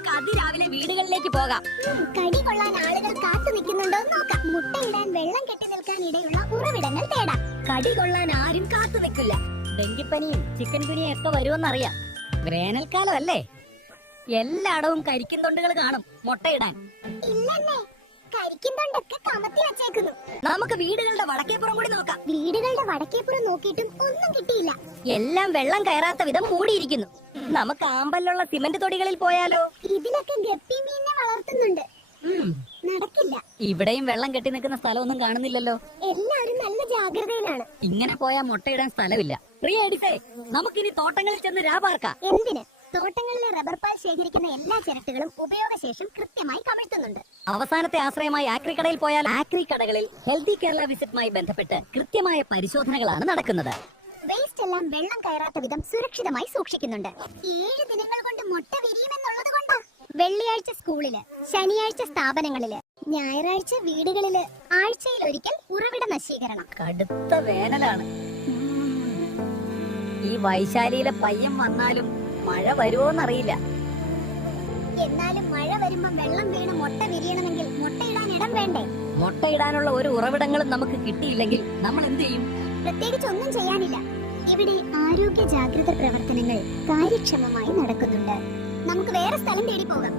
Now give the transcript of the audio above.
നമുക്ക് അതിരാവിലെ വീടുകളിലേക്ക് പോകാം. കടി കൊള്ളാൻ ആളുകൾ കാത്തു നിൽക്കുന്നുണ്ടോ നോക്കാം. മുട്ടയിടാൻ വെള്ളം കെട്ടി നിൽക്കാൻ ഇടയുള്ള ഉറവിടങ്ങൾ തേടാം. കടി കൊള്ളാൻ ആരും കാത്തു നിൽക്കില്ല. ഡെങ്കിപ്പനിയും ചിക്കൻ ഗുനിയും ഒക്കെ വരുമെന്നറിയാം. വേനൽക്കാലം അല്ലേ, എല്ലായിടവും കരിക്കും തൊണ്ടുകൾ കാണും മുട്ടയിടാൻ. ഇല്ലെന്നേ, കരിക്കുന്നുണ്ടൊക്കെ കമത്തി വെച്ചേക്കുന്നു. നമുക്ക് വീടുകളുടെ വടക്കേപ്പുറം കൂടി നോക്കാം. വീടുകളുടെ വടക്കേപ്പുറം നോക്കിയിട്ടും ഒന്നും കിട്ടിയില്ല. എല്ലാം വെള്ളം കയറാത്ത വിധം മൂടിയിരിക്കുന്നു. നമുക്ക് ആമ്പലുള്ള സിമന്റ് തൊടികളിൽ പോയാലോ? ഇതിലൊക്കെ ഗപ്പി മീനിനെ വളർത്തുന്നുണ്ട്. നടക്കില്ല. ഇവിടെയും വെള്ളം കെട്ടി നിൽക്കുന്ന സ്ഥലമൊന്നും കാണുന്നില്ലല്ലോ. എല്ലാവരും നല്ല ജാഗ്രതയിലാണ്. ഇങ്ങനെ പോയാൽ മുട്ടയിടാൻ സ്ഥലമില്ല. പ്രിയ എഡിസേ, നമുക്കിനി തോട്ടങ്ങളിൽ ചെന്ന് രാപാർക്കാം. എന്തിന്? തോട്ടങ്ങളിലെ റബ്ബർ പാൽ ശേഖരിക്കുന്ന എല്ലാ ചിരട്ടകളും ഉപയോഗശേഷം കൃത്യമായി കമഴ്ത്തുന്നുണ്ട്. അവസാനത്തെ ആശ്രയമായി ആക്രി കടയിൽ പോയാൽ ആക്രി കടകളിൽ ഹെൽത്തി കേരള വിസിറ്റുമായി ബന്ധപ്പെട്ട് കൃത്യമായ പരിശോധനകളാണ് നടക്കുന്നത്. വേസ്റ്റ് എല്ലാം വെള്ളം കയറാത്ത വിധം സുരക്ഷിതമായി സൂക്ഷിക്കുന്നുണ്ട്. 7 ദിനങ്ങൾ കൊണ്ട് മുട്ട വിരിയുമെന്നുള്ളത് കൊണ്ടാ. വെള്ളിയാഴ്ച സ്കൂളില്, ശനിയാഴ്ച സ്ഥാപനങ്ങളില്, ഞായറാഴ്ച വീടുകളില്, ആഴ്ചയിൽ ഒരിക്കൽ ഉറവിട നശീകരണം. കടുത്ത വേനലാണ്. ഈ വൈശാലിയിലെ പയ്യൻ വന്നാലും മഴ വരുമോന്നറിയില്ല. എന്നാലും മഴ വരുമ്പോ വെള്ളം വീണ് മുട്ട വിരിയണമെങ്കിൽ മുട്ടയിടാൻ ഇടം വേണ്ടേ? മുട്ടയിടാനുള്ള ഒരു ഉറവിടങ്ങളും നമുക്ക് കിട്ടിയില്ലെങ്കിൽ നമ്മൾ എന്ത് ചെയ്യും? പ്രത്യേകിച്ച് ഒന്നും ചെയ്യാനില്ല. ഇവിടെ ആരോഗ്യ ജാഗ്രത പ്രവർത്തനങ്ങൾ കാര്യക്ഷമമായി നടക്കുന്നുണ്ട്. നമുക്ക് വേറെ സ്ഥലം തേടി പോകാം.